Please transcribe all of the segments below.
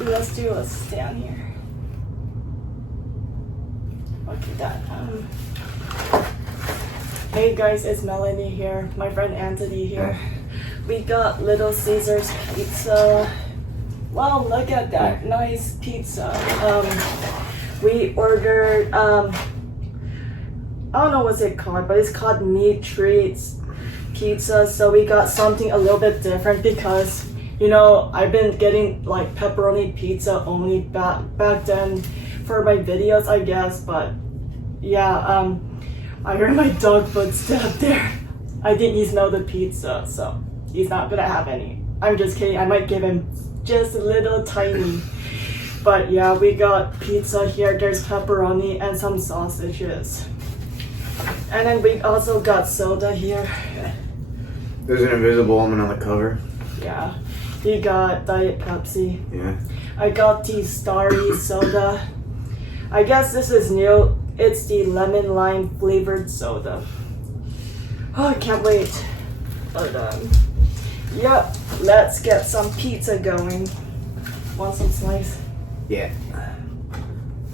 let's do a stand here. Okay, that. Hey guys, it's Melanie here. My friend Anthony here. We got Little Caesar's pizza. Wow, look at that nice pizza. We ordered I don't know what's it called, but it's called Meat Treats Pizza. So we got something a little bit different because I've been getting like pepperoni pizza only back then for my videos, I guess. But yeah, I heard my dog footstep there. I think he smelled the pizza, so he's not gonna have any. I'm just kidding. I might give him just a little tiny. But yeah, we got pizza here. There's pepperoni and some sausages. And then we also got soda here. There's an invisible woman on the cover. Yeah. We got Diet Pepsi. Yeah. I got the Starry soda. I guess this is new. It's the lemon lime flavored soda. Oh, I can't wait. But yep, let's get some pizza going. Want some slice? Yeah.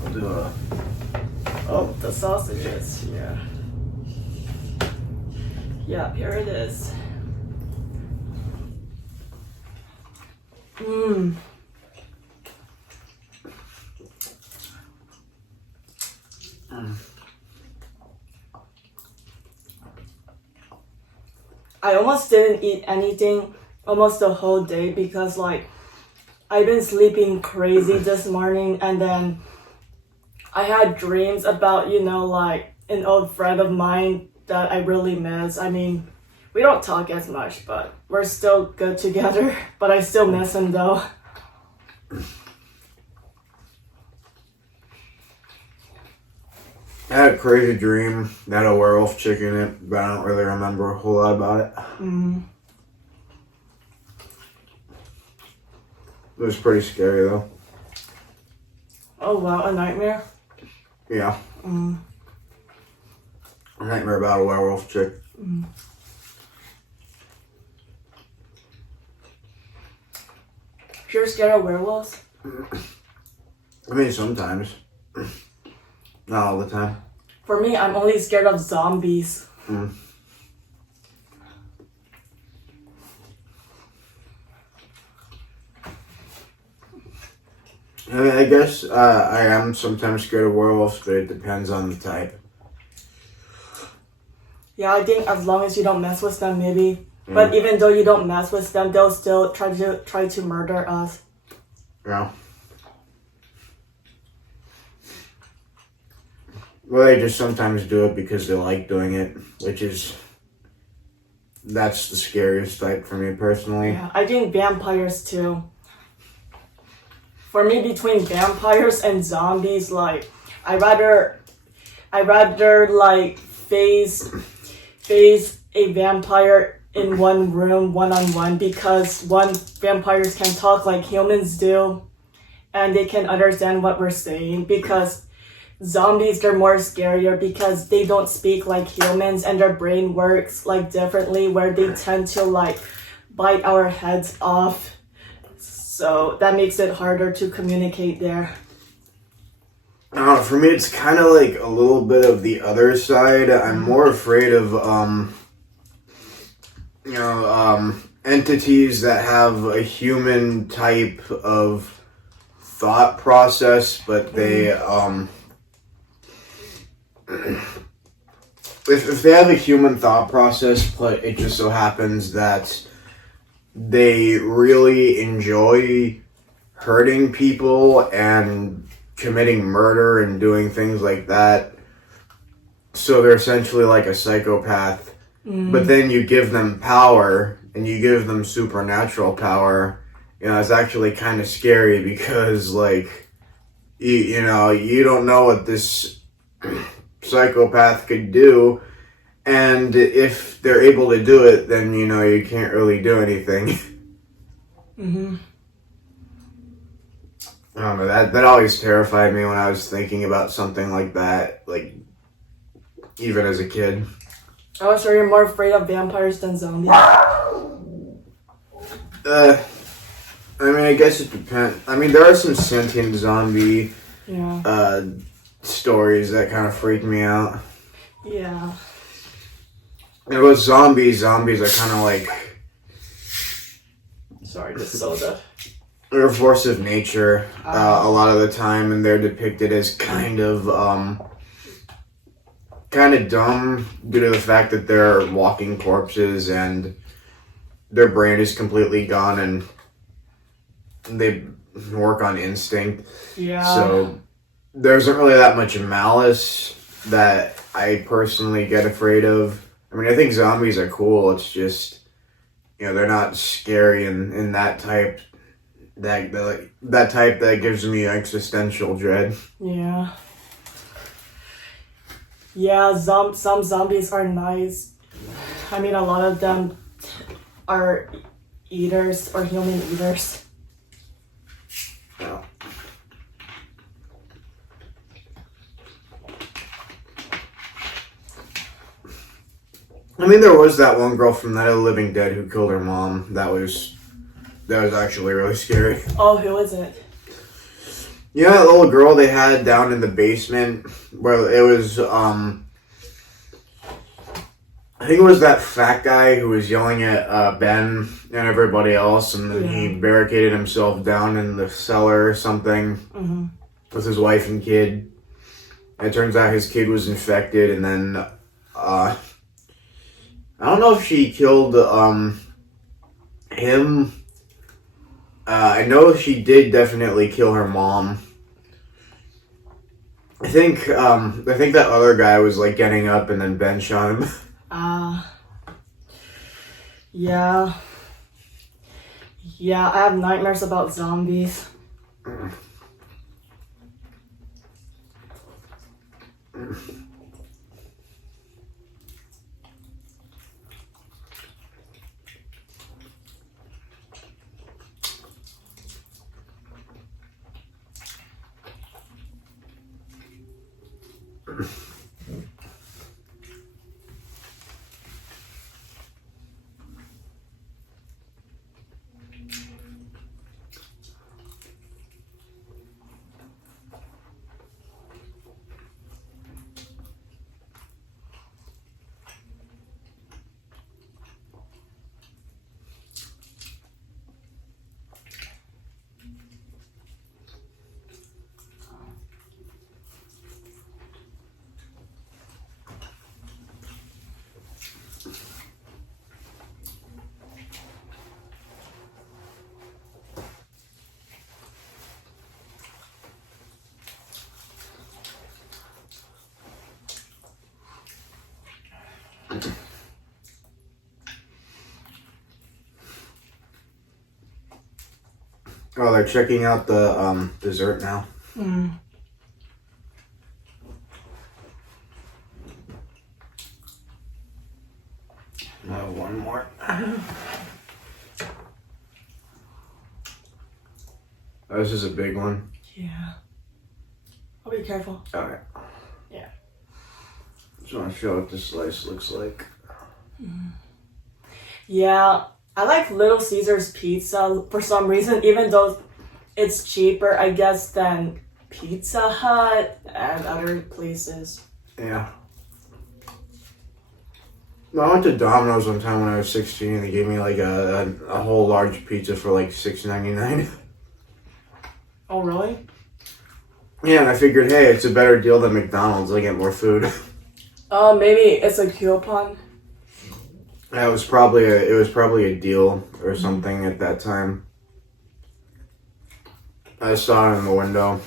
I'll do a... Oh, the sausages, yeah. Yeah, here it is. Mmm. I almost didn't eat anything almost the whole day because I've been sleeping crazy this morning, and then I had dreams about, an old friend of mine that I really miss. I mean, we don't talk as much, but we're still good together. But I still miss him though. I had a crazy dream that had a werewolf chick in it, but I don't really remember a whole lot about it. It was pretty scary though. Oh wow, a nightmare? Yeah. A nightmare about a werewolf chick. You're scared of werewolves? I mean, sometimes. Not all the time. For me, I'm only scared of zombies. I mean, I guess I am sometimes scared of werewolves, but it depends on the type. Yeah, I think as long as you don't mess with them, maybe. But even though you don't mess with them, they'll still try to murder us. Yeah. Well, they just sometimes do it because they like doing it, that's the scariest type for me personally. Yeah, I think vampires too. For me, between vampires and zombies, I rather face a vampire in one room, one-on-one, because vampires can talk like humans do, and they can understand what we're saying, because zombies, they're more scarier because they don't speak like humans and their brain works differently, where they tend to bite our heads off. So that makes it harder to communicate there. For me, it's kind of like a little bit of the other side. I'm more afraid of, entities that have a human type of thought process, but they, if they have a human thought process, but it just so happens that they really enjoy hurting people and committing murder and doing things like that. So they're essentially like a psychopath. But then you give them power and you give them supernatural power. It's actually kind of scary because you don't know what this psychopath could do. And if they're able to do it, then, you can't really do anything. I don't know, that always terrified me when I was thinking about something like that, even as a kid. Oh, so you're more afraid of vampires than zombies? I mean, I guess it depends. I mean, there are some sentient zombie Yeah. stories that kind of freak me out. Yeah. And with zombies are kind of like Sorry, the soda. they're a force of nature a lot of the time, and they're depicted as kind of dumb due to the fact that they're walking corpses and their brain is completely gone and they work on instinct. Yeah. So there isn't really that much malice that I personally get afraid of. I mean, I think zombies are cool. It's just, they're not scary in that type. That type that gives me existential dread. Yeah. Yeah, some zombies are nice. I mean, a lot of them are eaters or human eaters. Yeah. I mean, there was that one girl from Night of the Living Dead who killed her mom. That was actually really scary. Oh, who is it? Yeah, that little girl they had down in the basement where it was, I think it was that fat guy who was yelling at Ben and everybody else, and then he barricaded himself down in the cellar or something with his wife and kid. And it turns out his kid was infected, and then, I don't know if she killed, him. I know she did definitely kill her mom. I think that other guy was like getting up and then Ben shot him. Yeah. Yeah, I have nightmares about zombies. Oh, they're checking out the dessert now. One more. Oh, this is a big one. Yeah. I'll be careful. Alright. Yeah. Just want to show what this slice looks like. Yeah, I like Little Caesars pizza for some reason, even though it's cheaper, I guess, than Pizza Hut and other places. Yeah. I went to Domino's one time when I was 16 and they gave me like a whole large pizza for like $6.99. Oh, really? Yeah, and I figured, hey, it's a better deal than McDonald's. I get more food. Oh, maybe it's a coupon. Yeah, it was probably a deal or something at that time. I saw it in the window.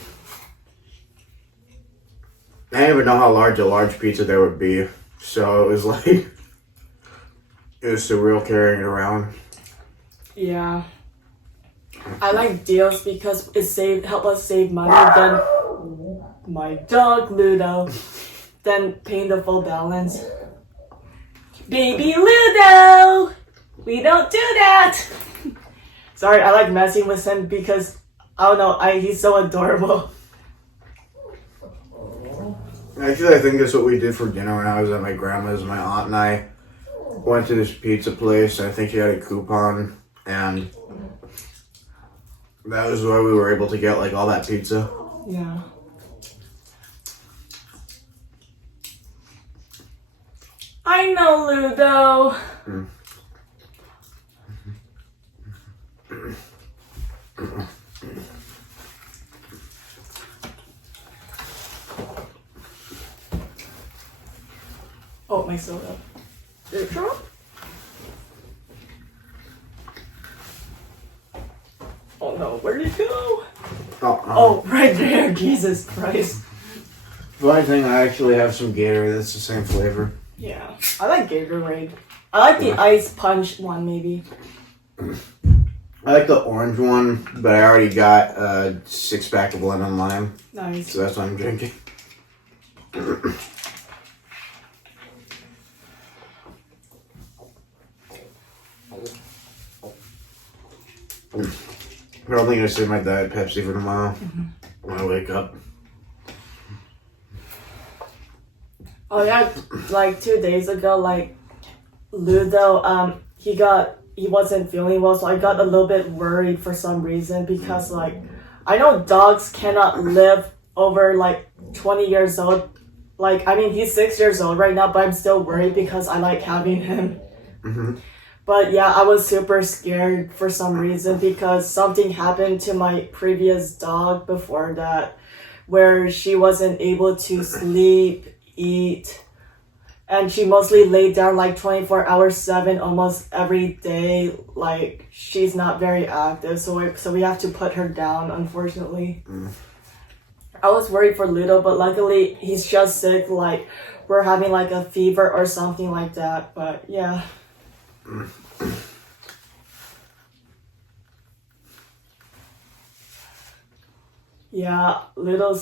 I didn't even know how large a large pizza there would be, so it was like it was surreal carrying it around. Yeah. I like deals because it help us save money than my dog Ludo than paying the full balance. Baby Ludo! We don't do that! Sorry, I like messing with him because, I don't know, he's so adorable. Actually, I think that's what we did for dinner when I was at my grandma's. My aunt and I went to this pizza place. I think she had a coupon, and That was why we were able to get like all that pizza. Yeah. I know, Ludo. Oh, my soda. Did it drop? Oh no, where'd it go? Oh, right there. Jesus Christ. Funny thing, I actually have some Gatorade that's the same flavor. Yeah, I like Gatorade. I like the ice punch one, maybe. I like the orange one, but I already got a 6-pack of lemon lime. Nice. So that's what I'm drinking. I'm probably gonna save my Diet Pepsi for tomorrow when I wake up. Oh yeah, like 2 days ago, like Ludo, he wasn't feeling well, so I got a little bit worried for some reason because like I know dogs cannot live over like 20 years old. Like I mean he's 6 years old right now, but I'm still worried because I like having him. But yeah, I was super scared for some reason because something happened to my previous dog before that, where she wasn't able to sleep, eat, and she mostly laid down like 24/7 almost every day. Like she's not very active, so we have to put her down, unfortunately. I was worried for Ludo, but luckily he's just sick, like we're having like a fever or something like that. But yeah. Ludo's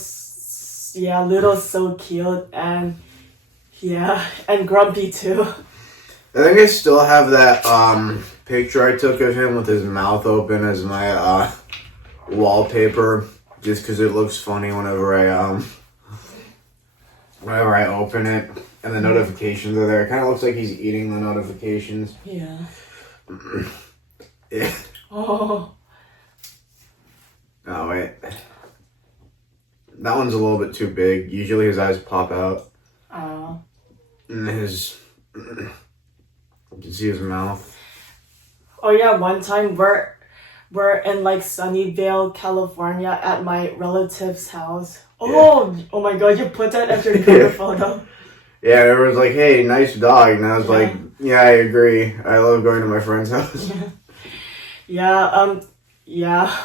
so cute and grumpy too. I think I still have that picture I took of him with his mouth open as my wallpaper, just because it looks funny whenever I open it and the notifications are there. It kind of looks like he's eating the notifications. Yeah. Yeah. Oh. Oh wait, that one's a little bit too big. Usually his eyes pop out. Oh. And you can see his mouth. Oh yeah, one time we're in like Sunnyvale, California at my relative's house. Oh, Yeah. Oh my god, you put that as your cover photo. Yeah, there was like, hey, nice dog. And I was like, yeah, I agree. I love going to my friend's house.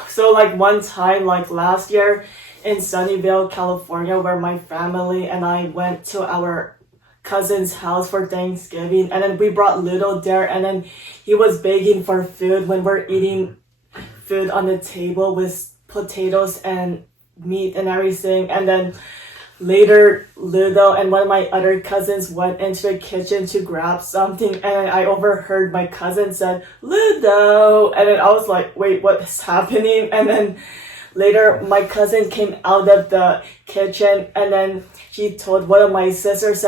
So like one time, like last year in Sunnyvale, California, where my family and I went to our cousin's house for Thanksgiving, and then we brought Ludo there, and then he was begging for food when we're eating food on the table with potatoes and meat and everything, and then later Ludo and one of my other cousins went into the kitchen to grab something, and I overheard my cousin said Ludo, and then I was like, wait, what is happening? And then later my cousin came out of the kitchen, and then she told one of my sisters,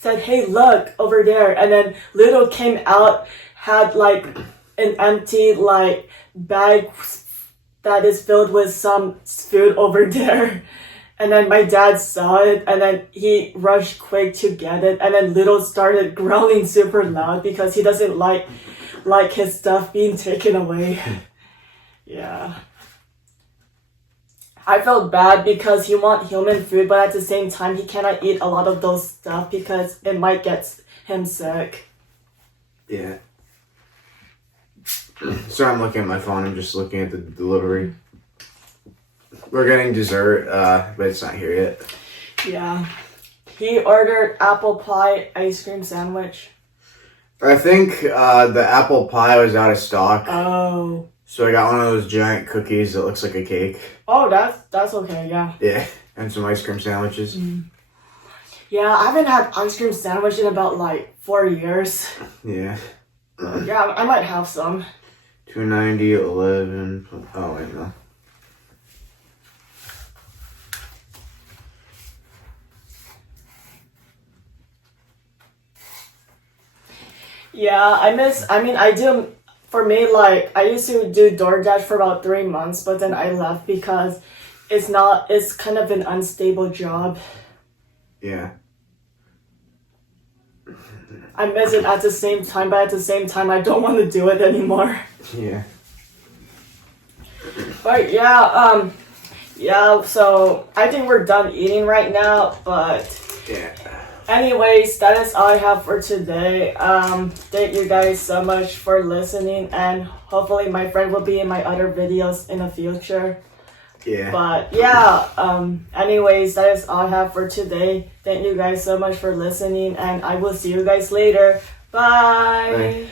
said, hey, look over there. And then Ludo came out, had like an empty like bag that is filled with some food over there. And then my dad saw it, and then he rushed quick to get it. And then Ludo started growling super loud because he doesn't like his stuff being taken away. Yeah. I felt bad because he wants human food, but at the same time, he cannot eat a lot of those stuff because it might get him sick. Yeah. Sorry, I'm looking at my phone. I'm just looking at the delivery. We're getting dessert, but it's not here yet. Yeah. He ordered apple pie ice cream sandwich. I think the apple pie was out of stock. Oh. So I got one of those giant cookies that looks like a cake. Oh, that's okay, yeah. Yeah, and some ice cream sandwiches. Yeah, I haven't had ice cream sandwich in about like 4 years. Yeah. Yeah, I might have some. $2.90, 11. Oh wait, no. Yeah, I do for me, like, I used to do DoorDash for about 3 months, but then I left because it's kind of an unstable job. Yeah. I miss it at the same time, but at the same time, I don't want to do it anymore. Yeah. But yeah, so I think we're done eating right now, but Yeah. anyways, that is all I have for today. Thank you guys so much for listening, and hopefully my friend will be in my other videos in the future. Yeah. But yeah, anyways, that is all I have for today. Thank you guys so much for listening, and I will see you guys later. Bye. Bye.